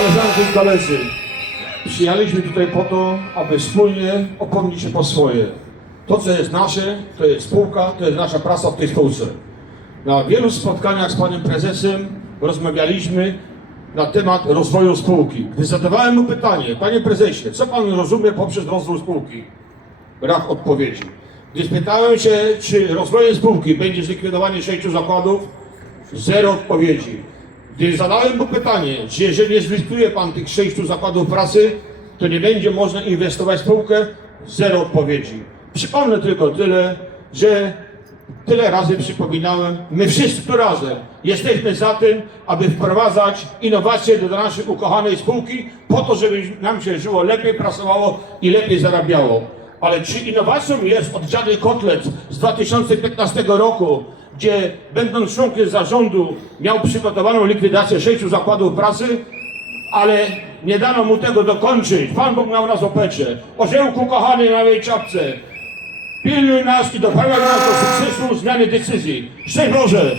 Koleżanki i koledzy, przyjechaliśmy tutaj po to, aby wspólnie opomnieć się po swoje. To, co jest nasze, to jest spółka, to jest nasza praca w tej spółce. Na wielu spotkaniach z panem prezesem rozmawialiśmy na temat rozwoju spółki. Gdy zadawałem mu pytanie, panie prezesie, co pan rozumie poprzez rozwój spółki? Brak odpowiedzi. Gdy spytałem się, czy rozwojem spółki będzie zlikwidowanie sześciu zakładów, zero odpowiedzi. Gdy zadałem mu pytanie, czy jeżeli nie zlikwiduje pan tych sześciu zakładów pracy, to nie będzie można inwestować w spółkę, zero odpowiedzi. Przypomnę tylko tyle, że tyle razy przypominałem, my wszyscy tu razem jesteśmy za tym, aby wprowadzać innowacje do naszej ukochanej spółki, po to, żeby nam się żyło lepiej, pracowało i lepiej zarabiało. Ale czy innowacją jest oddziany kotlet z 2015 roku, gdzie będąc członkiem zarządu miał przygotowaną likwidację sześciu zakładów pracy, ale nie dano mu tego dokończyć. Pan Bóg miał nas opecze. Orzełku kochany na mojej czapce, pilnuj nas i doprowadź nas do sukcesu zmiany decyzji. Szczęść Boże!